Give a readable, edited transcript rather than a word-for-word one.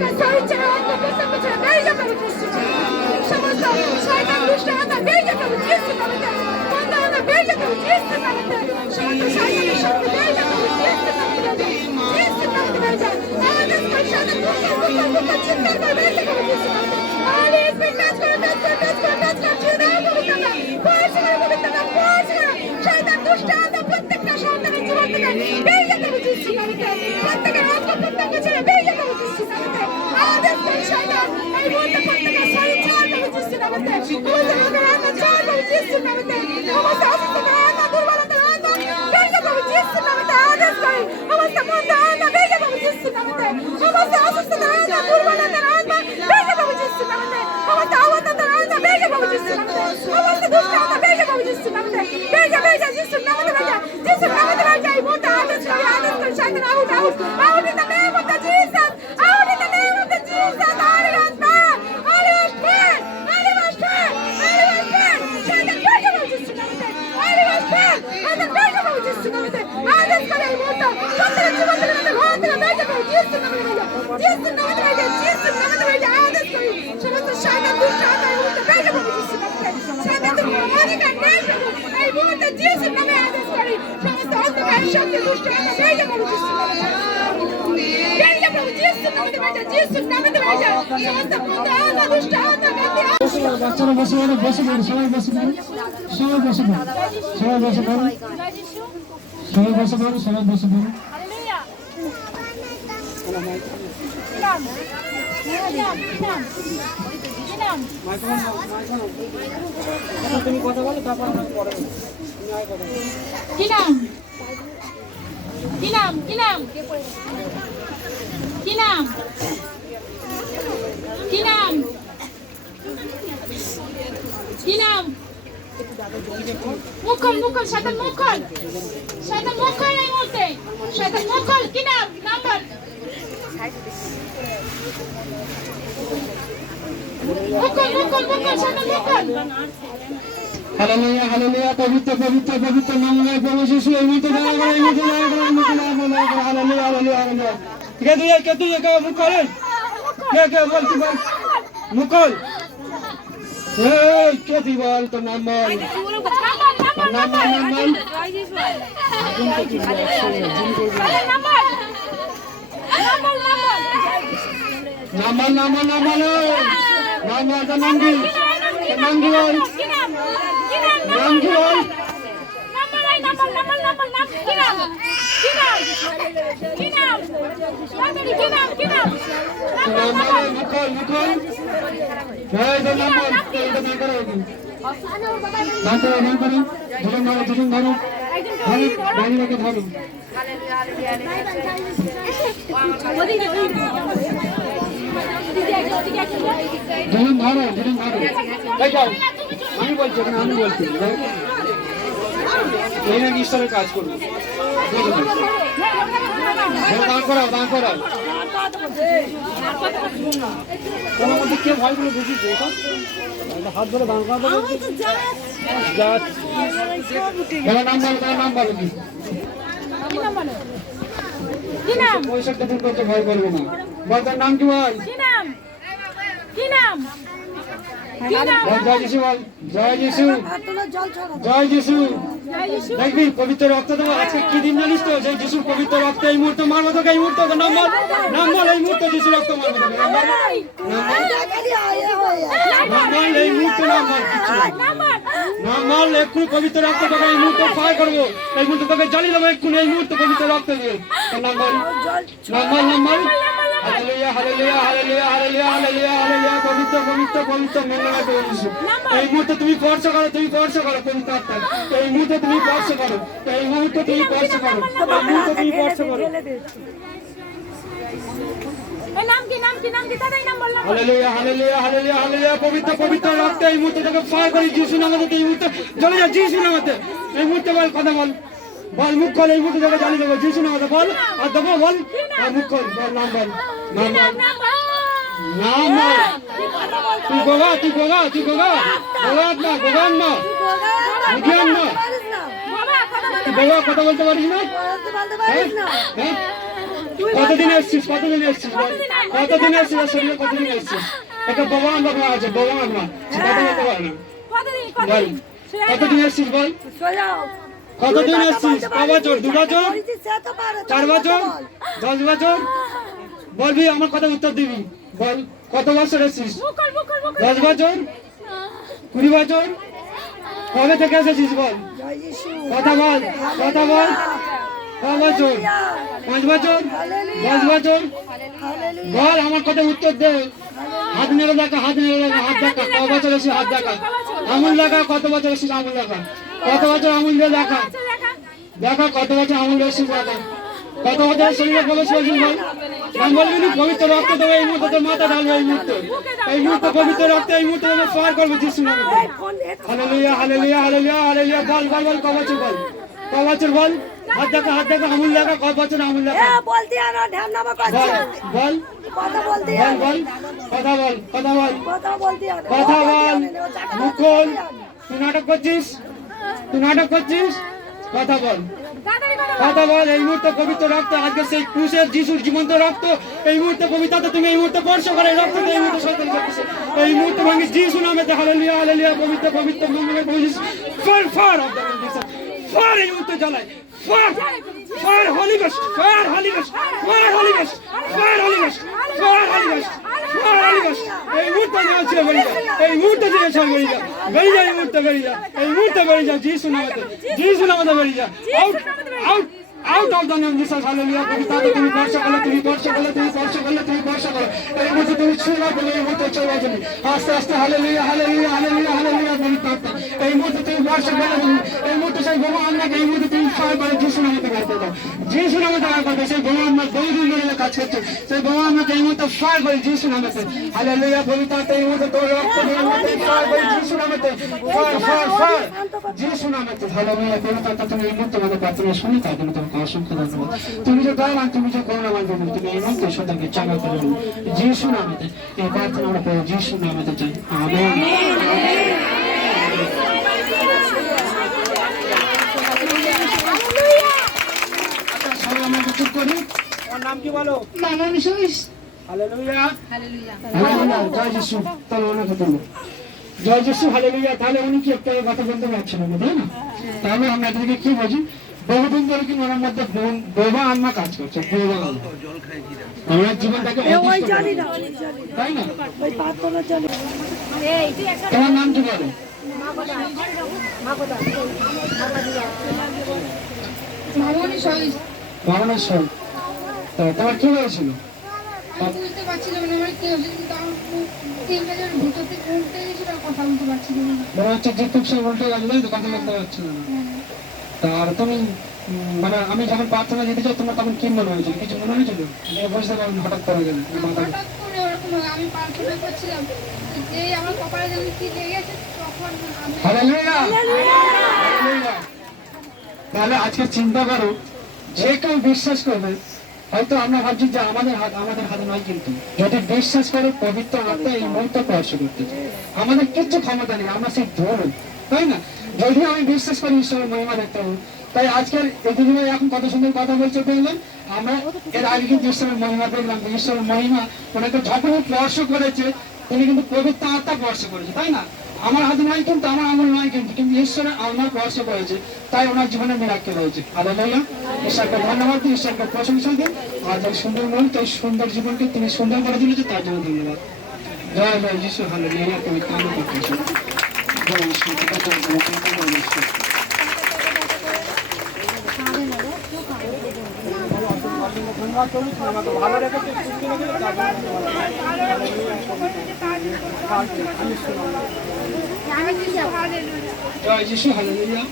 থেকে সহিংসের অঙ্গ প্রত্যঙ্গ ছেড়ে বেরিয়ে যেতে হবে সমস্ত শয়তান দুষ্ট আত্মা বেরিয়ে যেতে হবে জিএসটি নামেতে বন্ধ আত্মা বেরিয়ে যেতে হবে জিএসটি নামেতে সমস্ত শয়তানের শক্তি বেরিয়ে যেতে হবে জিএসটি নামেতে জিএসটি নামেতে বেরিয়ে যায় আমাদের শয়তান দুষ্ট চিন্তা করে বেরিয়ে যেতে হবে জিএসটি নামেতে আরে স্পিড টাচ করে ছুঁয়ে পবিত্রতা পড়ছে করে পবিত্রতা পড়ছে শয়তান দুষ্ট আত্মা প্রত্যেকটা সন্তানের জীবন থেকে বেরিয়ে যেতে হবে জিএসটি নামেতে প্রত্যেকের অঙ্গ প্রত্যঙ্গ ছেড়ে বেরিয়ে যেতে হবে জিএসটি নামেতে আমাদের শয়তান এই মুহূর্তে প্রত্যেকের শরীর ছাড় হবে জিএসটি নামেতে আমাদের রোগের আত্মা ছাড় হবে জিএসটি নামেতে সমস্ত অসুস্থতার আত্মা দুর্বলতার আত্মা বেরিয়ে যেতে হবে জিএসটি নামেতে আদেশ করি সমস্ত মন্দ আত্মা বেরিয়ে যেতে হবে জিএসটি নামেতে সমস্ত অসুস্থতার আত্মা দুর্বলতার আত্মা বেরিয়ে যেতে হবে জিএসটি নামেতে সমস্ত অবতার আত্মা বেরিয়ে যেতে হবে জিএসটি নামেতে সমস্ত দুষ্ট আত্মা বেরিয়ে যেতে হবে জিএসটি নামেতে বেরিয়ে যা জিএসটি নামেতে বেরিয়ে যা জিএসটি নামেতে বেরিয়ে যা এই মুহূর্তে আদেশ করি শয়তান out in the name of the Jesus out in the name of the Jesus Holy Spirit Holy Spirit Holy Spirit Holy Spirit শয়তান বেরিয়ে যাবে জিএসটি নামেতে Holy Spirit শয়তান বেরিয়ে যাবে জিএসটি নামেতে আদেশ করি এই মুহূর্তে প্রত্যেক জীবন থেকে ঘর থেকে বেরিয়ে যাবে জিএসটি নামেতে বেরিয়ে যা জিএসটি নামেতে বেরিয়ে যা জিএসটি নামেতে বেরিয়ে যা আদেশ করি সমস্ত শয়তান দুষ্ট আত্মা এই মুহূর্তে বেরিয়ে যাবে জিএসটি নামেতে শয়তান অধিকার নেই এই মুহূর্তে জিএসটি নামে আদেশ করি সমস্ত অন্ধকার শক্তি দুষ্ট আত্মা বেরিয়ে যাবে জিএসটি নামেতে বাচ্চারা বসে পড়ো বসে পড়ো সবাই বসে পড়ো সবাই বসে পড়ো সবাই বসে পড়ো সবাই বসে পড়ো সবাই বসে পড়ো তুমি কথা বলো তারপর আমি পরে কি নাম কি নাম কি নাম কি নাম কি নাম কি নাম মুখল মুখল শয়তান মুখল এই মুহূর্তে শয়তান মুখল কি নাম নাম্বার মুখল শয়তান মুখল হালেলুয়া হালেলুয়া পবিত্র পবিত্র পবিত্র নামে প্রভু যিশু এই মুহূর্তে দয়া করে এই মুহূর্তে দয়া করে হালেলুয়া হালেলুয়া হালেলুয়া কে তুই কে মুখ করেন কে বল তুই বল মুকল এই কে তুই বল তোর নাম বল নাম আমি বলছি আমি বলছি এই নাকি ঈশ্বরের কাজ করবো দাঁড় করাও তোমার মধ্যে কে ভয় করে বুঝিস হাত ধরে দাঁড় করা নাম বলো পয়সাটা দিন করতে ভয় করবো না বল তার নাম কি বল জয় যিশু বল জয় যিশু জয় যিশু দেখবি পবিত্র রক্ত দেবো আজকে কি দিন জানিস তো যে যিশুর পবিত্র রক্ত এই মুহূর্তে মারবো তোকে এই মুহূর্তে নাম বল এই মুহূর্তে যিশু রক্ত মারবো তোকে এই মুহূর্তে নাম বল এক্ষুনি পবিত্র রক্ত তোকে এই মুহূর্তে ফায়ার করবো এই মুহূর্তে তোকে জ্বালিয়ে দেবো এক্ষুনি এই মুহূর্তে পবিত্র রক্ত দিয়ে নাম বল hallelujah hallelujah hallelujah hallelujah hallelujah hallelujah পবিত্র পবিত্র পবিত্র মঙ্গলময় প্রভু যিশু এই মুহূর্তে তুমি স্পর্শ করো পবিত্র আত্মা এই মুহূর্তে তুমি স্পর্শ করো এই মুহূর্তে তুমি স্পর্শ করো হালেলুয়া হালেলুয়া হালেলুয়া হালেলুয়া পবিত্র পবিত্র রক্ত এই মুহূর্তে তোকে ফায়ার করি যিশু নামে এই মুহূর্তে জ্বলে যা যিশু নামে এই মুহূর্তে বল কথা বল মুখ খোল এই মুহূর্তে তোকে জ্বালিয়ে দেবো যিশু নামে বল আর দেবো বল আর মুখ খোল বল নাম বল তুই গোগা তুই কথা বলতে পারিস না কতদিন এসছিস বল? কতদিন এসছিস শরীরে? কতদিন এসছিস? একটা বাবা বাবা আছে, বাবা মা কথা বলতে পারে না। বল কতদিন এসছিস বল? কতদিন এসছিস? ক বছর? 2 বছর? 4 বছর? 10 বছর? বলবি, আমার কথা উত্তর দিবি। বল কত বছর এসছিস? 10 বছর? 20 বছর? কবে থেকে এসেছিস বল? কথা বল, কথা বল। ক বছর? 5 বছর? 10 বছর? বল, আমার কথা উত্তর দে। হাত নেড়ে দেখা, হাত নেড়ে দেখা, হাত দেখা। ক বছর এসেছিস? হাত দেখা। আঙুল দেখা, কত বছর এসেছিস? আঙুল দেখা। কত বছর আঙুল দিয়ে দেখা? দেখা কত বছর আঙুল এসেছিস দেখা। কত বছর শরীরে প্রবেশ করেছিস বল? নাম বলবি না? পবিত্র রক্ত দেবে এই মুহূর্তে, তোর মাথা ঢালবে এই মুহূর্তে। এই মুহূর্তে পবিত্র রক্ত এই মুহূর্তে পার করবে যিশু নামে। Hallelujah, hallelujah, hallelujah, hallelujah. বল বল বল, ক বছর বল? ক বছর বল? হাত দেখা, হাত দেখা, আঙুল দেখা। ক বছর আঙুল দেখা? বল বল বল বল, কথা বল, কথা বল, কথা বল। মুখ খোল। তুই নাটক করছিস, তুই নাটক করছিস। কথা বল, কথা বল। এই মুহূর্তে পবিত্র রক্ত, আজকে সেই ক্রুশের যিশুর জীবন্ত রক্ত এই মুহূর্তে পবিত্র, তুমি এই মুহূর্তে স্পর্শ করে রক্ত এই মুহূর্তে শয়তান করতেছে। এই মুহূর্তে ভাঙি যিশু নামেতে। Hallelujah, hallelujah. পবিত্র পবিত্র মঙ্গলের পবিত্র fire fire of the fire এই মুহূর্তে জ্বালায়। Fire fire holy ghost, fire holy ghost, fire holy ghost, fire holy ghost, fire holy ghost, fire holy ghost. এই মুহূর্তে জ্বালছে, বেরিয়ে যা। এই মুহূর্তে জ্বালছে, বেরিয়ে যা, বেরিয়ে যা। এই মুহূর্তে বেরিয়ে যা, এই মুহূর্তে বেরিয়ে যা। যিশু নামেতে, যিশু নামেতে বেরিয়ে যা। Out out out of the name Jesus. Hallelujah. পবিত্র তুমি স্পর্শ করলে, তুমি স্পর্শ করলে, তুমি স্পর্শ করলে, তুমি স্পর্শ করলে। এই মুহূর্তে তুমি ছুঁয়ে বলে এই মুহূর্তে চলে যাবে আস্তে আস্তে। Hallelujah, hallelujah, hallelujah, hallelujah. পবিত্র এই মুহূর্তে তুমি স্পর্শ করলে, এই মুহূর্তে সেই বোমা আন্নাকে এই মুহূর্তে তুমি ফায়ার করে যিশু নামেতে বের করে দাও। যিশু নামেতে বের করে দাও। সেই বোমা আন্না বহুদিন ধরে কাজ করছে, সেই বোমা আন্নাকে এই মুহূর্তে ফায়ার করে যিশু নামেতে। হালেলুয়া। পবিত্র এই মুহূর্তে তোর রক্ত দিয়ে মুহূর্তে ফায়ার করে যিশু নামেতে। ফায়ার ফায়ার ফায়ার যিশু নামেতে। হালেলুয়া। পবিত্র তুমি এই মুহূর্তে আমাদের প্রার্থনা শুনে তার জন্য তোমাকে অসংখ্য ধন্যবাদ। তুমি যে দয়াবান, তুমি যে করুণাবান, তুমি এই মুহূর্তে সন্তানকে চাঙ্গা করে দেবো যিশু নামেতে। এই প্রার্থনা আমরা পড়ে যিশু নামেতে চাই। আমেন। সবাই আমরা চুপ করি। আমার নাম কি বলো? Hallelujah, hallelujah. জয় যিশু। তাহলে ওনাকে বলবো জয় যিশু। হালেলুয়া। তাহলে উনি কি একটা কথা বলতে পারছেন না, তাই না? তাহলে আমরা এটাকে কি বুঝি? বহুদিন ধরে কি ওনার মধ্যে বোবা আন্মা কাজ করছে। বোবা আমার জীবনটাকে তাই না? তোমার নাম কি বলো? মামনেশ্বর। তোমার কি হয়েছিল? বুঝতে পারছিলাম না আমার কি হয়েছে, কিন্তু আমার তিনটার ভিতর থেকে উল্টে গেছিল, কথা বলতে পারছিলাম না। মনে হচ্ছে যে খুব সে উল্টে গেছে, তাই তো? কথা বলতে পারছিল না। তার তুমি মানে আমি যখন প্রার্থনা দিতে চাই তোমার তখন কি মনে হয়েছিল? কিছু মনে হয়েছিল? বুঝতে পারবেন হঠাৎ করে গেলে? হঠাৎ করে ওরকম আমি প্রার্থনা করছিলাম, যে আমার কপালে যেন কি লেগেছে, তখন আমি তাহলে আজকে চিন্তা করো, যে কেউ বিশ্বাস করবে, হয়তো আমরা ভাবছি যে আমাদের হাতে নয়, কিন্তু যদি বিশ্বাস করে পবিত্র আত্মা এই মুহূর্তে স্পর্শ করতে, আমাদের কিচ্ছু ক্ষমতা নেই, আমরা সেই ধরো, তাই না? যদি আমি বিশ্বাস করি ঈশ্বরের মহিমা দেখতে হবে। তাই আজকের এই দিনে এখন কত সুন্দর কথা বলছে দেখলেন। আমরা এর আগে কিন্তু ঈশ্বরের মহিমা দেখলাম, ঈশ্বরের মহিমা ওনাকে যখনই স্পর্শ করেছে তিনি কিন্তু পবিত্র আত্মা স্পর্শ করেছে, তাই না? আমার হাতে নয় কিন্তু, আমার আঙুল নয় কিন্তু, কিন্তু ঈশ্বরের আমার স্পর্শ করেছে, তাই ওনার জীবনে মিরাক্কেল হয়েছে। হালেলুয়া। ঈশ্বরকে ধন্যবাদ দিই, ঈশ্বরকে প্রশংসা দিই। আজ এই সুন্দর মুহূর্ত, এই সুন্দর জীবনকে তিনি সুন্দর করে দিয়েছে, তার জন্য ধন্যবাদ। জয় জয় যিশু। হালেলুয়া। তুমি কাম করতেছো। জয় ঈশ্বর। জয় যিশু। হালেলুয়া।